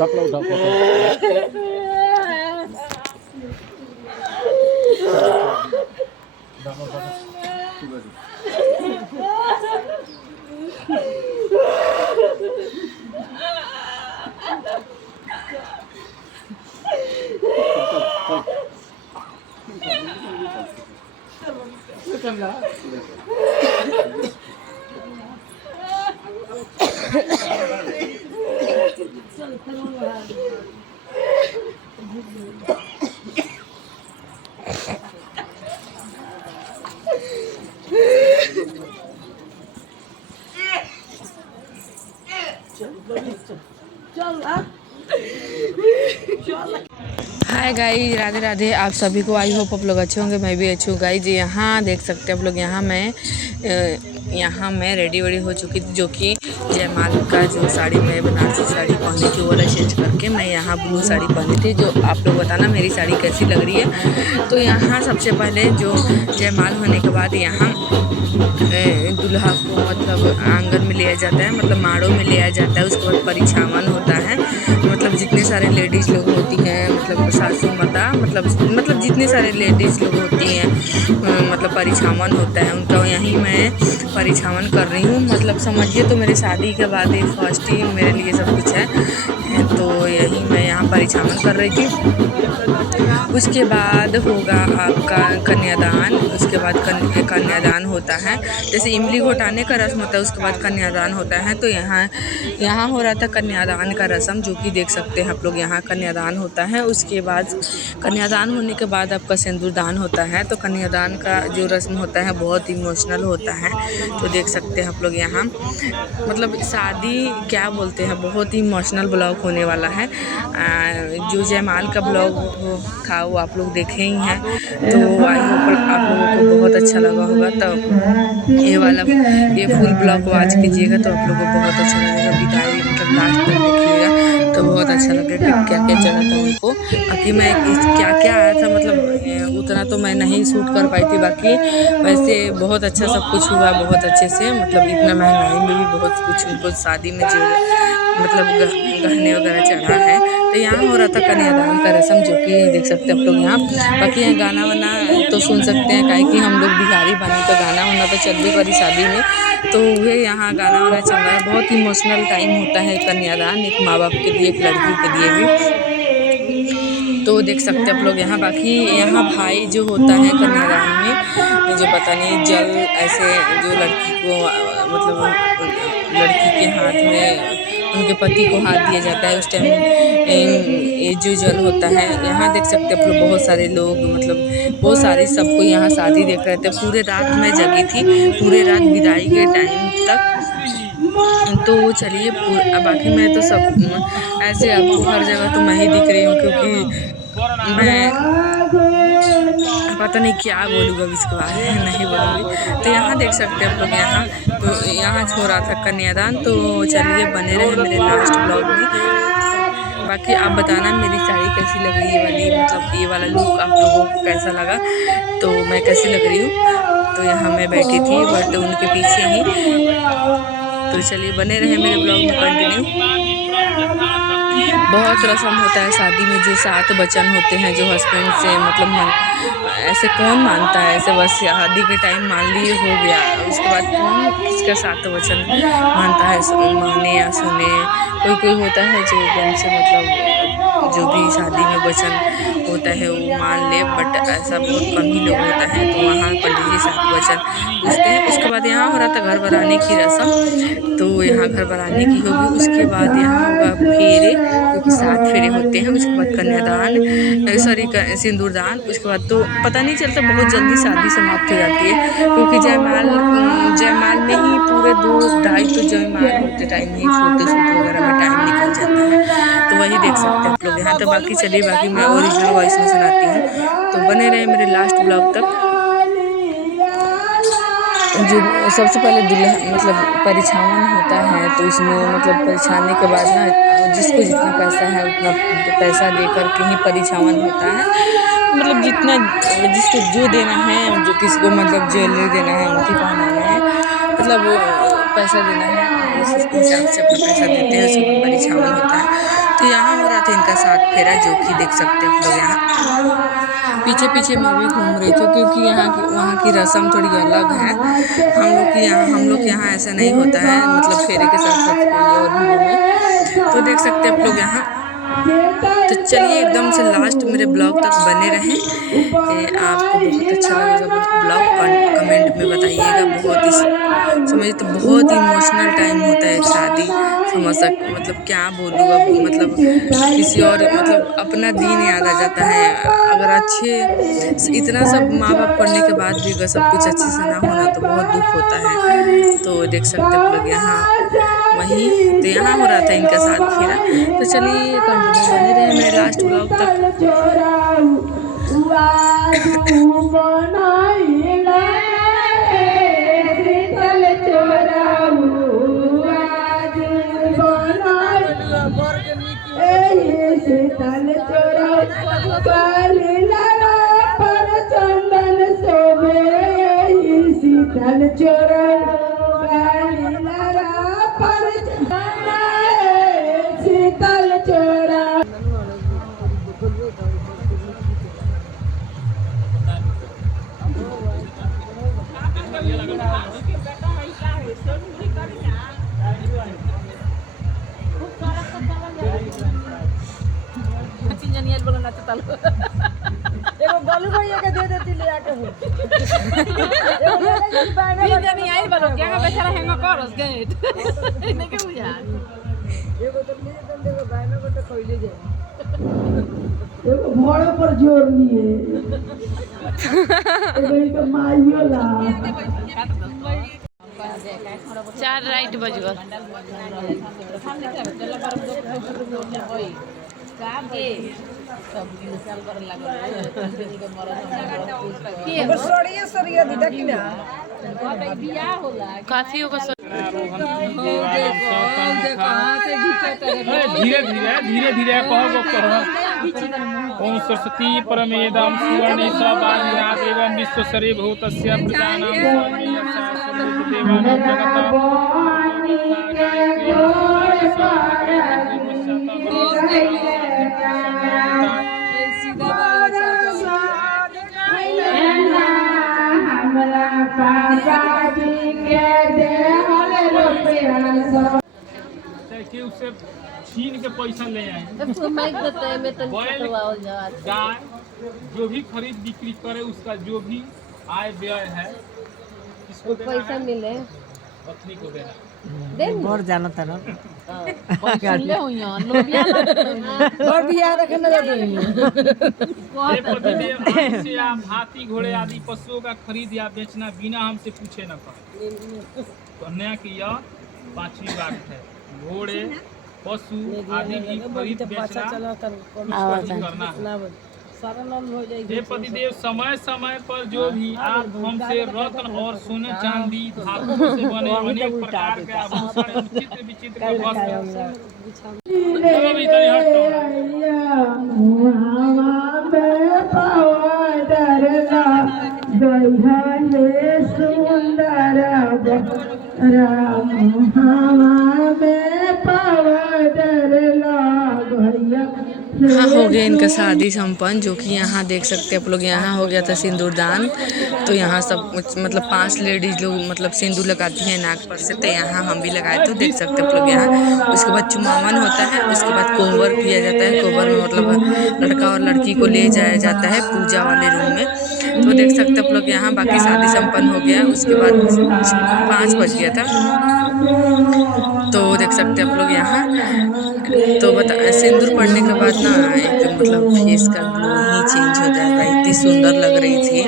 कपड़ा उठा hi guys, Radhe Radhe. आप सभी को आई होप आप लोग अच्छे होंगे, मैं भी अच्छी हूँ गाइस। यहाँ देख सकते हैं आप लोग, यहाँ मैं रेडी वेडी हो चुकी थी, जो कि जयमाल का जो साड़ी मैं बनारसी साड़ी पहनी थी वो वाला चेंज करके मैं यहाँ ब्लू साड़ी पहनी थी। जो आप लोग बताना मेरी साड़ी कैसी लग रही है। तो यहाँ सबसे पहले जो जयमाल होने के बाद यहाँ दूल्हा को मतलब आंगन में लिया जाता है, मतलब माड़ों में लिया जाता है। उसके बाद परिछावन होता है, मतलब जितने सारे लेडीज़ लोग होती हैं, मतलब सासू माता, मतलब जितने सारे लेडीज़ लोग होती हैं, मतलब परिछावन होता है उनका। यहीं मैं परिछावन कर रही हूँ, मतलब समझिए तो मेरी शादी के बाद ये फर्स्ट ही मेरे लिए सब कुछ है। तो यही मैं यहाँ परिछावन कर रही थी। उसके बाद होगा आपका कन्यादान। उसके बाद कन्यादान होता है, जैसे इमली घोटाने का रस्म होता है, उसके बाद कन्यादान होता है। तो यहाँ हो रहा था कन्यादान का रस्म, जो कि देख सकते हैं आप लोग, यहाँ कन्यादान होता है। उसके बाद कन्यादान होने के बाद आपका सिंदूरदान होता है। तो कन्यादान का जो रस्म होता है बहुत इमोशनल होता है। तो देख सकते हैं आप लोग यहाँ, मतलब शादी क्या बोलते हैं, बहुत ही इमोशनल ब्लॉग होने वाला है। जो जयमाल का ब्लॉग था वो आप लोग देखे ही हैं। तो आई होप आप लोगों को बहुत अच्छा लगा होगा। तो ये फुल ब्लॉग वॉच कीजिएगा तो आप लोगों को बहुत अच्छा लगेगा। विदाई मतलब लास्ट तक देखिएगा तो बहुत अच्छा लगेगा कि क्या क्या चला था उनको। बाकी मैं क्या क्या आया था, मतलब उतना तो मैं नहीं शूट कर पाई थी। बाकी वैसे बहुत अच्छा सब कुछ हुआ, बहुत अच्छे से, मतलब इतना महंगाई में भी बहुत कुछ उनको शादी में जो मतलब गहने वगैरह चढ़ा है। तो यहाँ हो रहा था कन्यादान का रस्म, जो कि देख सकते हैं आप लोग यहाँ। बाकी यहाँ गाना वाना तो सुन सकते हैं, काहे कि हम लोग बिहारी बनी तो गाना वाना तो चल भी पड़ी शादी में। तो वे यहाँ गाना वाना चल रहा है। बहुत इमोशनल टाइम होता है कन्यादान, एक माँ बाप के लिए, एक लड़की के लिए भी। तो देख सकते हैं आप लोग यहाँ। बाकी यहाँ भाई जो होता है कन्यादान में, जो पता नहीं जल ऐसे जो लड़की को मतलब लड़की के हाथ में उनके पति को हाथ दिया जाता है, उस टाइम ये जो जल होता है। यहाँ देख सकते हैं आप लोग, बहुत सारे लोग, मतलब बहुत सारे सबको यहाँ शादी देख रहे थे। पूरे रात मैं जगी थी, पूरे रात विदाई के टाइम तक। तो चलिए, बाकी मैं तो सब ऐसे आपको हर जगह तो मैं ही दिख रही हूँ, क्योंकि मैं पता नहीं क्या बोलूँगा अब इसके बारे में, नहीं बोलूँगी। तो यहाँ देख सकते हैं आप लोग यहाँ, तो यहाँ हो रहा था कन्यादान। तो चलिए बने रहे मेरे लास्ट ब्लॉग में। बाकी आप बताना मेरी साड़ी कैसी लग रही है वाली, मतलब ये वाला लुक आप लोगों को कैसा लगा, तो मैं कैसी लग रही हूँ। तो यहाँ मैं बैठी थी बट उनके पीछे ही। तो चलिए बने रहे मेरे ब्लॉग में कंटिन्यू। बहुत रस्म होता है शादी में, जो 7 वचन होते हैं जो हस्बैंड से मतलब ऐसे कौन मानता है, ऐसे बस शादी के टाइम मान लिए हो गया, उसके बाद कौन किसका सात वचन मानता है, माने या सुने। कोई कोई होता है जो एकदम से मतलब जो भी शादी में वचन होता है वो मान ले, बट ऐसा बहुत कम ही लोग होता है। तो वहाँ पंडित जी सात वचन पूछते हैं। उसके बाद यहाँ हो रहा था घर भराने की रस्म, तो यहाँ घर भराने की होगी, उसके बाद यहाँ होगा फेरे, क्योंकि 7 फेरे होते हैं। उसके बाद कन्यादान, सॉरी सिंदूरदान। उसके बाद तो पता नहीं चलता, बहुत जल्दी शादी समाप्त हो जाती है, क्योंकि जयमाल में ही पूरे 2 ढाई तो जयमाल होते टाइम ही फोटोशूट वगैरह में टाइम निकल जाता है। तो वही देख सकते हैं आप लोग यहाँ। तो बाकी चलिए, बाकी मैं ओरिजिनल वॉइस में सुनाती हूँ, तो बने रहे मेरे लास्ट ब्लॉग तक। जो सबसे पहले दुल्हा मतलब परिछावन होता है, तो उसमें मतलब परिछाने के बाद ना जिसको जितना पैसा है उतना पैसा देकर के ही परिछावन होता है। मतलब जितना जिसको जो देना है, जो किसको मतलब ज्वेलरी देना है, अंगूठी पहनाना है, मतलब पैसा देना है, उस हिसाब से अपना पैसा देते हैं, उसके बाद परिछावन होता है। तो यहाँ हो रहा था इनका 7 फेरा, जो कि देख सकते हैं आप लोग। यहाँ पीछे पीछे मैं भी घूम रही थी, क्योंकि वहाँ की रस्म थोड़ी अलग है। हम लोग के यहाँ ऐसा नहीं होता है, मतलब फेरे के साथ साथ कोई और भी घूमे। तो देख सकते हैं आप लोग यहाँ। तो चलिए एकदम से लास्ट मेरे ब्लॉग तक बने रहें। आपको बहुत अच्छा लगेगा ब्लॉग, कमेंट में बताइएगा। बहुत ही समझिए तो बहुत इमोशनल टाइम होता है एक शादी, मतलब क्या बोलूँ अब, मतलब किसी और मतलब अपना दिन याद आ जाता है। अगर इतना सब माँ बाप करने के बाद भी अगर सब कुछ अच्छे से ना होना तो बहुत दुख होता है। तो देख सकते आप लोग यहाँ वही, तो यहाँ हो रहा था इनका 7 फेरा। तो चलिए कंटिन्यू बने रहे मेरे लास्ट ब्लॉग तक। एगो गोलू भैया के दे देती ले आके हो नहीं आई बनो क्या का बेचारा हैंग करस गेट नहीं के बुझा एगो तो ले दन देखो बायना को तो कइले जाए एगो भोड़ा पर जोर लिए एगो तो माइयो ला 4 राइट बजगल सरिया दी देखी ना काफी होगा। धीरे धीरे ओम सरस्वती परमेदाम सुवर्णे एवं विश्वसरे भूतस्य प्रजानां उससे छीन के पैसा ले आए। गाय जो भी खरीद बिक्री करे उसका जो भी आय व्यय है इसको पैसा मिले, पत्नी को देना और जाना था ना और बियाह रखने लगे से आप हाथी घोड़े आदि पशुओं का खरीद या बेचना बिना हमसे पूछे न पाए। कन्या की यह 5वीं बात है। घोड़े पशु आदि की खरीद बेचना करना है। हे पतिदेव समय समय पर जो भी आप हमसे रत्न और सोने चांदी धातुओं से बने अनेक प्रकार के आभूषण विचित्र विचित्र हाँ हो गया इनका शादी संपन्न, जो कि यहाँ देख सकते हैं आप लोग। यहाँ हो गया था सिंदूरदान। तो यहाँ सब मतलब 5 लेडीज लोग मतलब सिंदूर लगाती हैं नाक पर से, तो यहाँ हम भी लगाए थे, देख सकते हैं आप लोग यहाँ। उसके बाद चुमावन होता है, उसके बाद कोहबर किया जाता है। कोहबर में मतलब लड़का और लड़की को ले जाया जाता है पूजा वाले रूम में। तो देख सकते हैं आप लोग यहाँ। बाकी शादी संपन्न हो गया। उसके बाद 5 बज गया था, तो देख सकते हैं आप लोग यहाँ। तो बता सिंदूर पड़ने के बाद ना एक मतलब फेस का ग्लो ही चेंज हो जाएगा। इतनी सुंदर लग रही थी,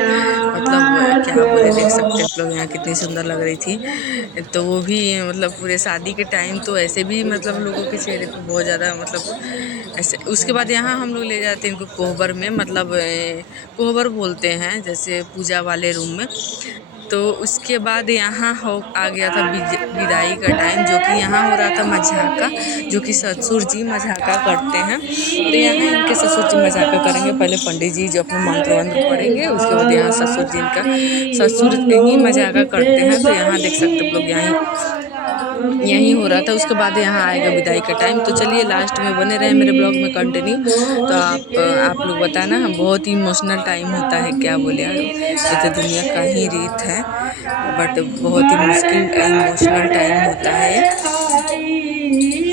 मतलब क्या बोले, देख सकते हैं आप लोग यहाँ कितनी सुंदर लग रही थी। तो वो भी मतलब पूरे शादी के टाइम तो ऐसे भी मतलब लोगों के चेहरे पे बहुत ज़्यादा मतलब ऐसे। उसके बाद यहाँ हम लोग ले जाते हैं इनको कोहबर में, मतलब कोहबर बोलते हैं जैसे पूजा वाले रूम में। तो उसके बाद यहाँ हो आ गया था विदाई का टाइम, जो कि यहाँ हो रहा था मझाका, जो कि ससुर जी मझाका करते हैं। तो यहाँ इनके ससुर जी मझाका करेंगे। पहले पंडित जी जो अपने मंत्र वंत्र पढ़ेंगे, उसके बाद यहाँ ससुर जी इनका ससुर ही मझाका करते हैं। तो यहाँ देख सकते आप लोग यहीं हो रहा था। उसके बाद यहाँ आएगा विदाई का टाइम। तो चलिए लास्ट में बने रहे मेरे ब्लॉग में कंटिन्यू। तो आप लोग बताना, बहुत ही इमोशनल टाइम होता है, क्या बोले यार, ये तो दुनिया का ही रीत है, बट बहुत ही मुश्किल इमोशनल टाइम होता है।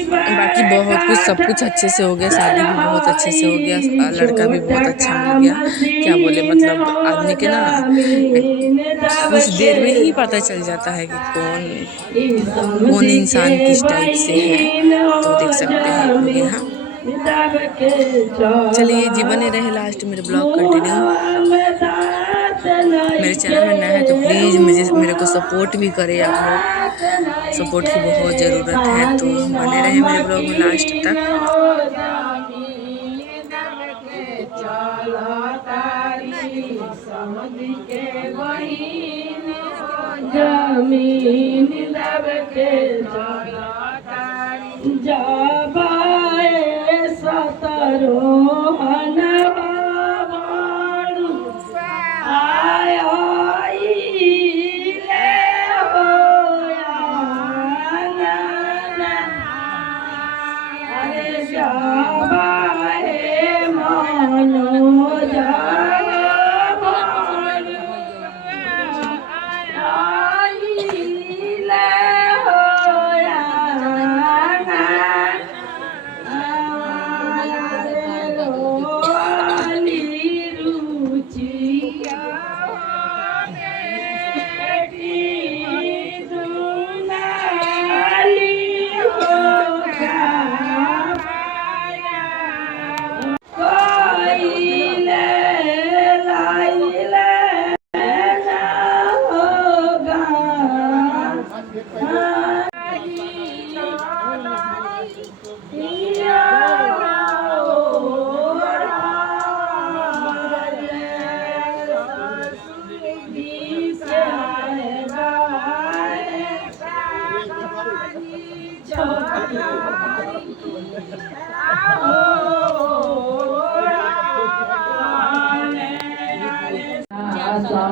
बाकी बहुत कुछ सब कुछ अच्छे से हो गया, शादी भी बहुत अच्छे से हो गया, लड़का भी बहुत अच्छा मिल गया। क्या बोले मतलब आदमी के ना कुछ देर में ही पता चल जाता है कि कौन इंसान किस टाइप से है। तो देख सकते हैं आप लोग यहाँ। चलिए जी बने रहे लास्ट मेरे ब्लॉग कंटिन्यू। मेरे चैनल में नया है तो प्लीज़ मेरे को सपोर्ट भी करें आप लोग, सपोर्ट की बहुत ज़रूरत है। तो बने रहे मेरे ब्लॉग में लास्ट तक। जमीन दब के जबाए सतरो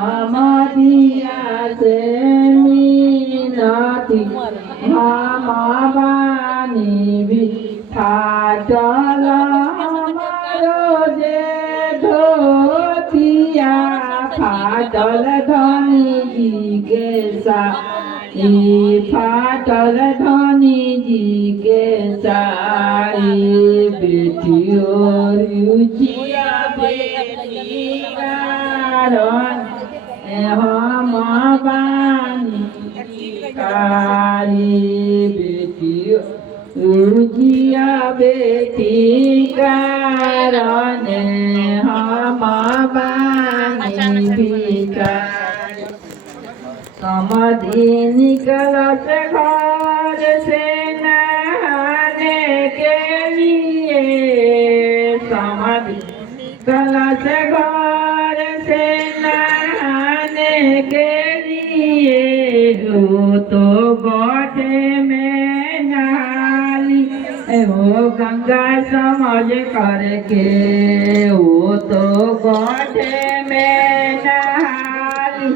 समाधिया से मीनाती मामाबानी भी फाटल हमारो जे धोतिया फाटल धनी जी के साड़ी फाटल धनी जी के साड़ी बेटियों रुचिया बेटी हम बानी कारी बेटी रुचिया बेटी कारण हम बानी भिखारी। समधि निकल से घर से नहाने के लिए, समधि निकल से घर से नहाने के लिए, वो तो गोटे में नहाली वो गंगा समझ करके, वो तो गोटे में नहाली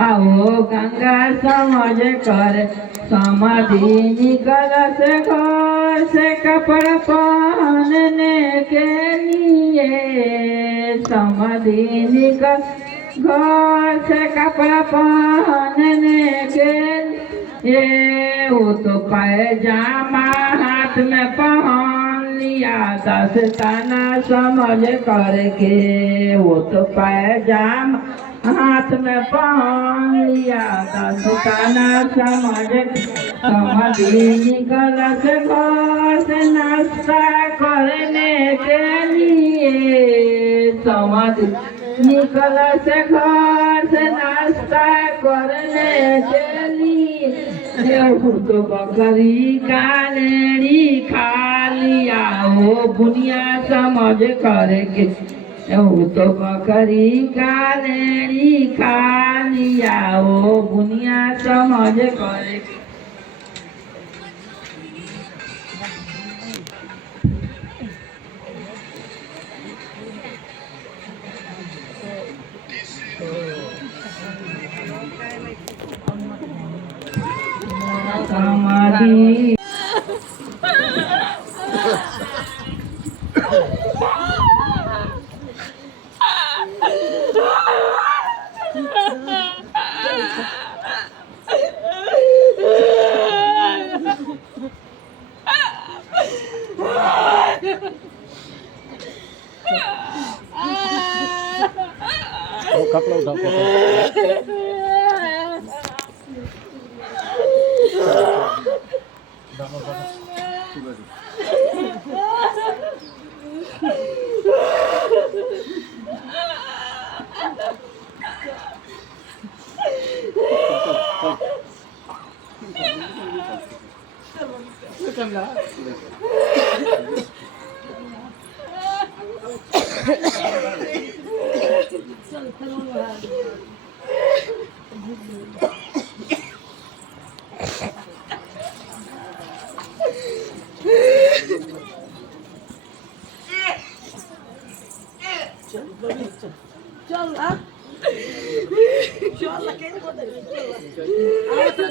आओ गंगा समझ कर समाधि निकल से घर से कपड़ा पहनने के लिए समाधि निकल घर से कपड़ा पहनने के लिए वो तो पैजामा हाथ में पहन लिया दस्ताना समझ करके वो तो पैजामा हाथ में पहन लिया दस्ताना समाधि निकल से घर से नाश्ता करने के लिए समाधि निकल से घर से नाश्ता करने के लिए तो बकरी का लेड़ी खा लिया वो बुनिया समझ करके वो तो बकरी का लेड़ी खा लिया वो बुनिया समझ करके समाधि चल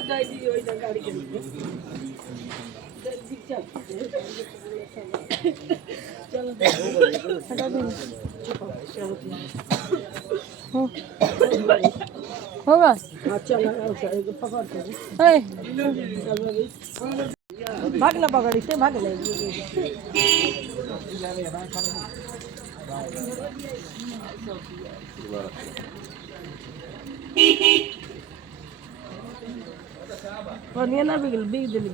गाड़ी के होगा भाग ना पकड़ी से भाग ले और ना बिगल बिग दिल